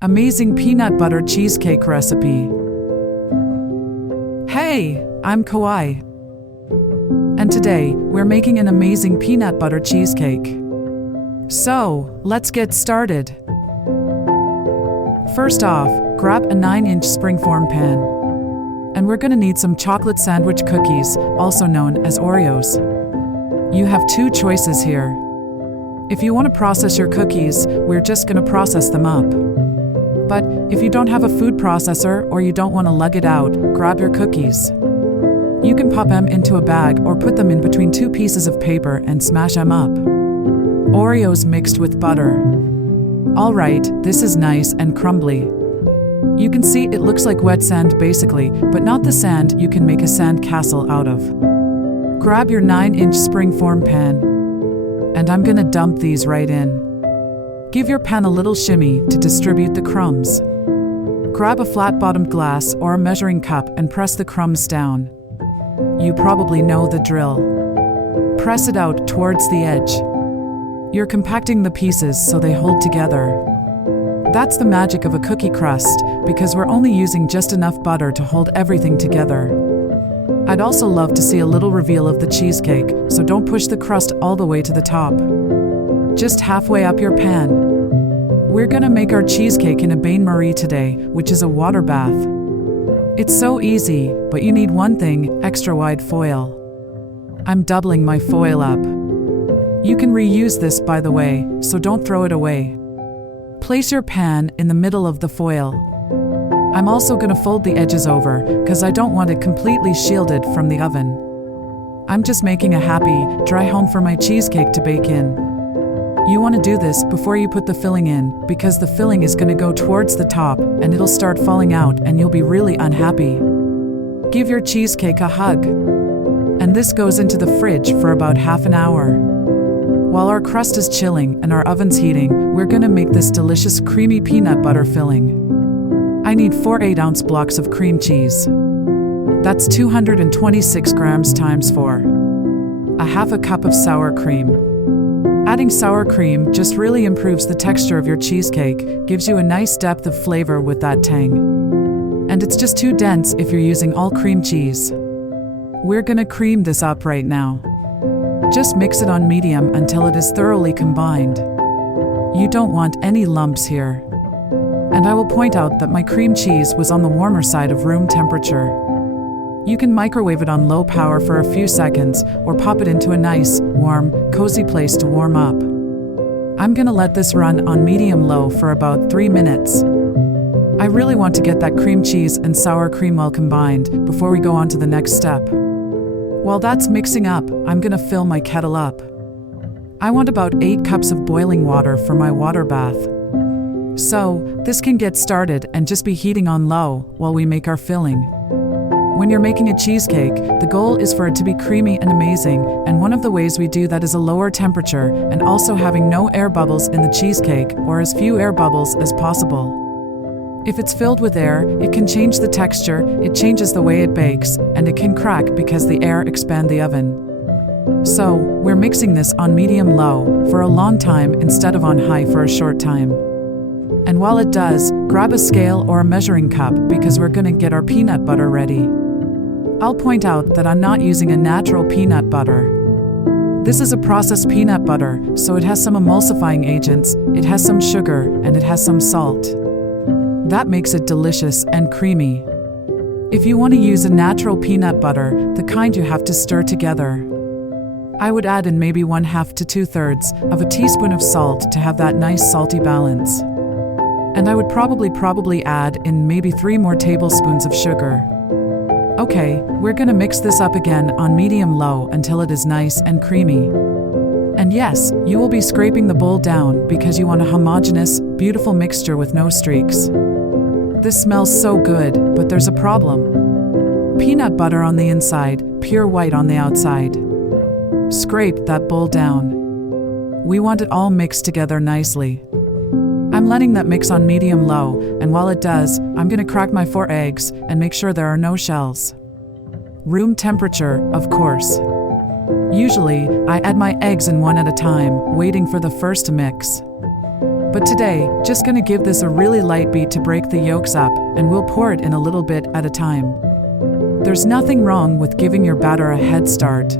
Amazing peanut butter cheesecake recipe. Hey, I'm Kawaii. And today, we're making an amazing peanut butter cheesecake. So, let's get started. First off, grab a 9-inch springform pan. And we're gonna need some chocolate sandwich cookies, also known as Oreos. You have two choices here. If you want to process your cookies, we're just gonna process them up. But if you don't have a food processor or you don't want to lug it out, grab your cookies. You can pop them into a bag or put them in between two pieces of paper and smash them up. Oreos mixed with butter. Alright, this is nice and crumbly. You can see it looks like wet sand basically, but not the sand you can make a sand castle out of. Grab your 9-inch springform pan. And I'm gonna dump these right in. Give your pan a little shimmy to distribute the crumbs. Grab a flat-bottomed glass or a measuring cup and press the crumbs down. You probably know the drill. Press it out towards the edge. You're compacting the pieces so they hold together. That's the magic of a cookie crust, because we're only using just enough butter to hold everything together. I'd also love to see a little reveal of the cheesecake, so don't push the crust all the way to the top. Just halfway up your pan. We're gonna make our cheesecake in a bain-marie today, which is a water bath. It's so easy, but you need one thing, extra wide foil. I'm doubling my foil up. You can reuse this, by the way, so don't throw it away. Place your pan in the middle of the foil. I'm also gonna fold the edges over, because I don't want it completely shielded from the oven. I'm just making a happy, dry home for my cheesecake to bake in. You want to do this before you put the filling in, because the filling is going to go towards the top and it'll start falling out and you'll be really unhappy. Give your cheesecake a hug. And this goes into the fridge for about half an hour. While our crust is chilling and our oven's heating, we're going to make this delicious creamy peanut butter filling. I need 4 8-ounce blocks of cream cheese. That's 226 grams times 4. A half a cup of sour cream. Adding sour cream just really improves the texture of your cheesecake, gives you a nice depth of flavor with that tang. And it's just too dense if you're using all cream cheese. We're gonna cream this up right now. Just mix it on medium until it is thoroughly combined. You don't want any lumps here. And I will point out that my cream cheese was on the warmer side of room temperature. You can microwave it on low power for a few seconds or pop it into a nice, warm, cozy place to warm up. I'm gonna let this run on medium-low for about 3 minutes. I really want to get that cream cheese and sour cream well combined before we go on to the next step. While that's mixing up, I'm gonna fill my kettle up. I want about 8 cups of boiling water for my water bath. So, this can get started and just be heating on low while we make our filling. When you're making a cheesecake, the goal is for it to be creamy and amazing, and one of the ways we do that is a lower temperature and also having no air bubbles in the cheesecake or as few air bubbles as possible. If it's filled with air, it can change the texture, it changes the way it bakes, and it can crack because the air expands the oven. So, we're mixing this on medium-low for a long time instead of on high for a short time. And while it does, grab a scale or a measuring cup because we're gonna get our peanut butter ready. I'll point out that I'm not using a natural peanut butter. This is a processed peanut butter, so it has some emulsifying agents, it has some sugar, and it has some salt. That makes it delicious and creamy. If you want to use a natural peanut butter, the kind you have to stir together, I would add in maybe 1/2 to 2/3 of a teaspoon of salt to have that nice salty balance. And I would probably add in maybe 3 more tablespoons of sugar. Okay, we're gonna mix this up again on medium-low until it is nice and creamy. And yes, you will be scraping the bowl down because you want a homogeneous, beautiful mixture with no streaks. This smells so good, but there's a problem. Peanut butter on the inside, pure white on the outside. Scrape that bowl down. We want it all mixed together nicely. I'm letting that mix on medium-low, and while it does, I'm gonna crack my 4 eggs and make sure there are no shells. Room temperature, of course. Usually, I add my eggs in one at a time, waiting for the first to mix. But today, just gonna give this a really light beat to break the yolks up, and we'll pour it in a little bit at a time. There's nothing wrong with giving your batter a head start.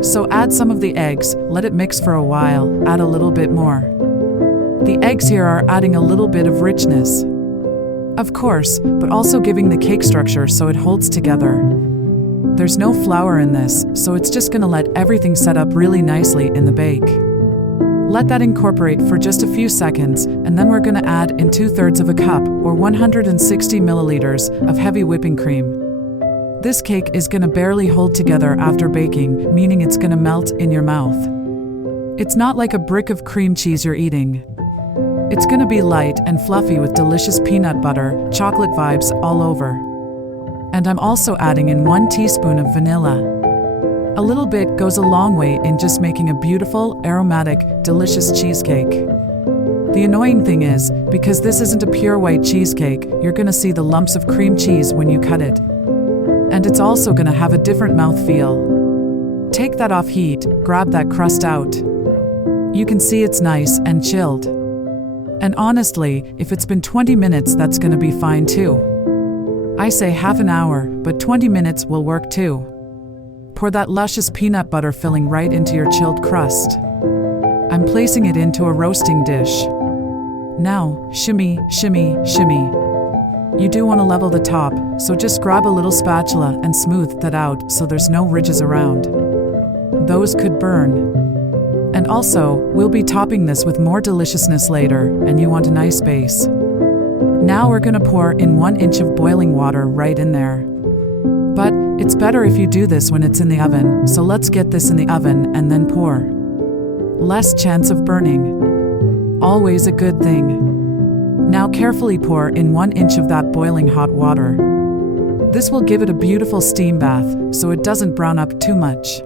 So add some of the eggs, let it mix for a while, add a little bit more. The eggs here are adding a little bit of richness, of course, but also giving the cake structure so it holds together. There's no flour in this, so it's just gonna let everything set up really nicely in the bake. Let that incorporate for just a few seconds, and then we're gonna add in 2/3 of a cup, or 160 milliliters, of heavy whipping cream. This cake is gonna barely hold together after baking, meaning it's gonna melt in your mouth. It's not like a brick of cream cheese you're eating. It's gonna be light and fluffy with delicious peanut butter, chocolate vibes all over. And I'm also adding in 1 teaspoon of vanilla. A little bit goes a long way in just making a beautiful, aromatic, delicious cheesecake. The annoying thing is, because this isn't a pure white cheesecake, you're gonna see the lumps of cream cheese when you cut it. And it's also gonna have a different mouthfeel. Take that off heat, grab that crust out. You can see it's nice and chilled. And honestly, if it's been 20 minutes, that's gonna be fine too. I say half an hour, but 20 minutes will work too. Pour that luscious peanut butter filling right into your chilled crust. I'm placing it into a roasting dish. Now, shimmy, shimmy, shimmy. You do want to level the top, so just grab a little spatula and smooth that out so there's no ridges around. Those could burn. And also, we'll be topping this with more deliciousness later, and you want a nice base. Now we're gonna pour in 1 inch of boiling water right in there. But it's better if you do this when it's in the oven, so let's get this in the oven and then pour. Less chance of burning. Always a good thing. Now carefully pour in 1 inch of that boiling hot water. This will give it a beautiful steam bath, so it doesn't brown up too much.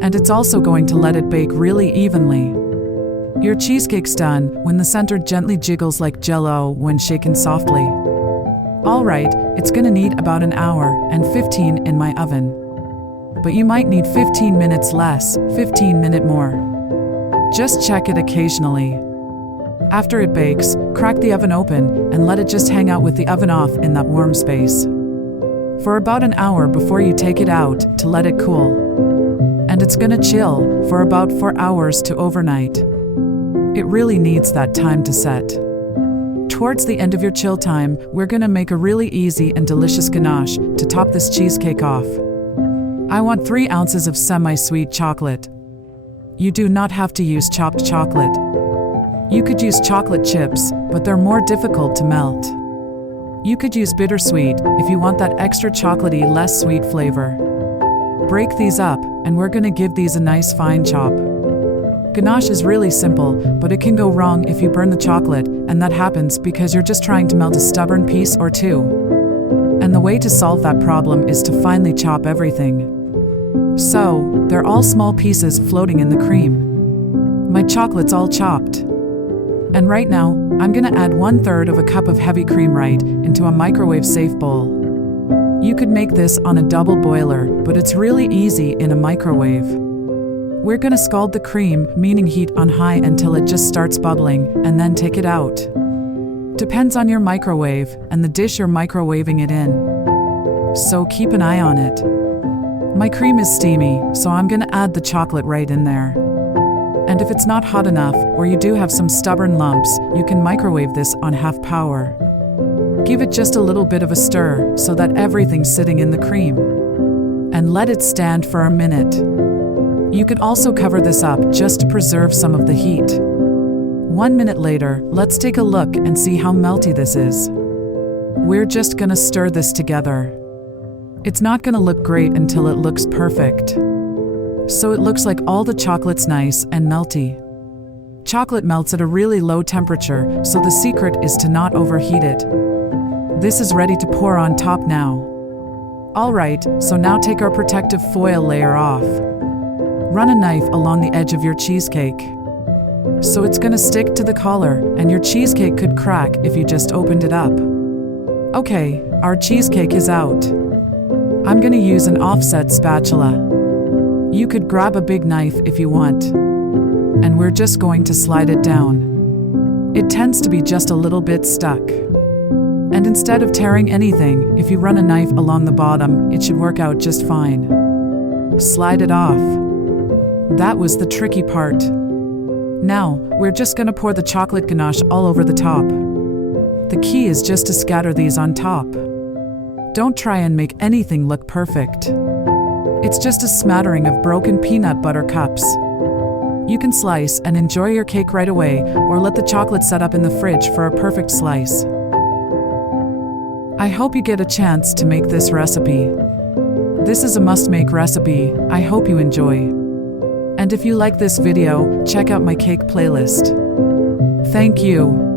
And it's also going to let it bake really evenly. Your cheesecake's done when the center gently jiggles like jello when shaken softly. Alright, it's gonna need about an hour and 15 in my oven. But you might need 15 minutes less, 15 minutes more. Just check it occasionally. After it bakes, crack the oven open and let it just hang out with the oven off in that warm space for about an hour before you take it out to let it cool. And it's gonna chill for about 4 hours to overnight. It really needs that time to set. Towards the end of your chill time, we're gonna make a really easy and delicious ganache to top this cheesecake off. I want 3 ounces of semi-sweet chocolate. You do not have to use chopped chocolate. You could use chocolate chips, but they're more difficult to melt. You could use bittersweet if you want that extra chocolatey, less sweet flavor. Break these up, and we're gonna give these a nice fine chop. Ganache is really simple, but it can go wrong if you burn the chocolate, and that happens because you're just trying to melt a stubborn piece or two. And the way to solve that problem is to finely chop everything. So, they're all small pieces floating in the cream. My chocolate's all chopped. And right now, I'm gonna add 1/3 of a cup of heavy cream right into a microwave-safe bowl. You could make this on a double boiler, but it's really easy in a microwave. We're gonna scald the cream, meaning heat on high until it just starts bubbling, and then take it out. Depends on your microwave and the dish you're microwaving it in. So keep an eye on it. My cream is steamy, so I'm gonna add the chocolate right in there. And if it's not hot enough, or you do have some stubborn lumps, you can microwave this on half power. Give it just a little bit of a stir so that everything's sitting in the cream. And let it stand for a minute. You could also cover this up just to preserve some of the heat. 1 minute later, let's take a look and see how melty this is. We're just gonna stir this together. It's not gonna look great until it looks perfect. So it looks like all the chocolate's nice and melty. Chocolate melts at a really low temperature, so the secret is to not overheat it. This is ready to pour on top now. Alright, so now take our protective foil layer off. Run a knife along the edge of your cheesecake. So it's gonna stick to the collar, and your cheesecake could crack if you just opened it up. Okay, our cheesecake is out. I'm gonna use an offset spatula. You could grab a big knife if you want. And we're just going to slide it down. it tends to be just a little bit stuck. And instead of tearing anything, if you run a knife along the bottom, it should work out just fine. Slide it off. That was the tricky part. Now, we're just gonna pour the chocolate ganache all over the top. The key is just to scatter these on top. Don't try and make anything look perfect. It's just a smattering of broken peanut butter cups. You can slice and enjoy your cake right away, or let the chocolate set up in the fridge for a perfect slice. I hope you get a chance to make this recipe. This is a must-make recipe. I hope you enjoy. And if you like this video, check out my cake playlist. Thank you.